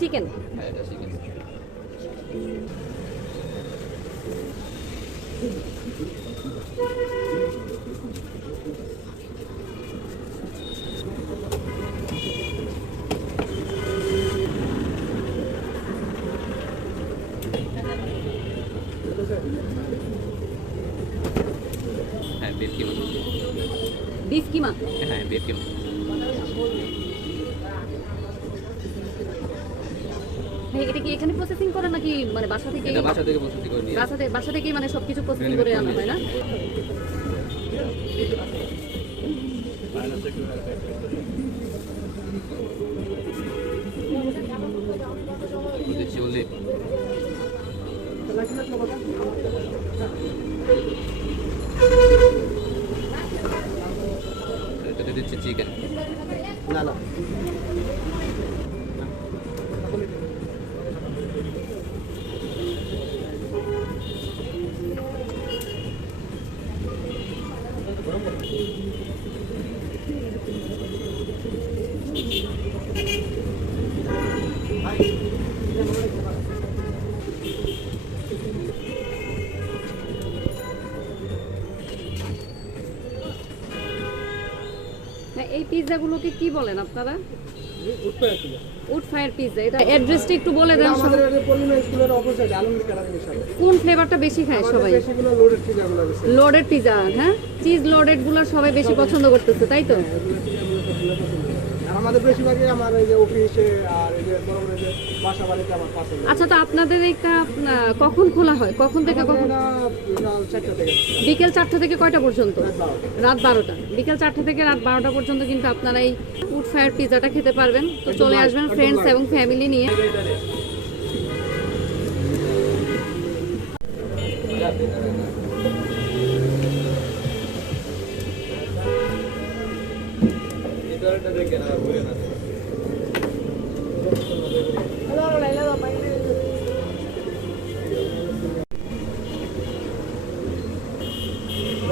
Chicken হ্যাঁ এটা chicken হ্যাঁ বেশ কিমা। বিফ কিমা? হ্যাঁ বেশ কিমা। এটা কি এখানে প্রসেসিং করে নাকি মানে বাসা থেকে বাসা থেকে প্রস্তুতি করে বাসা থেকে বাসা থেকেই মানে সবকিছু প্রসেসিং করে আনা হয় না? চিকেন না না। হ্যাঁ, এই পিৎজাগুলোকে কি বলেন আপনারা? উড ফায়ার পিৎজা এটা অ্যাড্রেসটা একটু বলে দেন আমাদের সবাই। এই স্কুলের অপোজিট আলমগীর ক্যাডামির সামনে কোন ফ্লেভারটা বেশি খায় সবাই? বেশিগুলো লোডেড পিজাগুলো বেশি। লোডেড পিৎজা হ্যাঁ? চিজ লোডেডগুলো সবাই বেশি পছন্দ করতেছে তাই তো? আমাদের বেশিরভাগই আমার এই যে অফিসে আর এই যে বড় বড় যে বাসা বাড়িতে আমার পাশে আচ্ছা তো আপনাদের এই কখন খোলা হয়? কখন থেকে কখন? এটা বিকাল চারটা থেকে। বিকেল চারটা থেকে কয়টা পর্যন্ত? রাত বারোটা। বিকেল চারটা থেকে রাত বারোটা পর্যন্ত কিন্তু আপনারা এই ফুড ফায়ার পিজাটা খেতে পারবেন। তো চলে আসবেন ফ্রেন্ডস এবং ফ্যামিলি নিয়ে।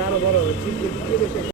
আরও বড়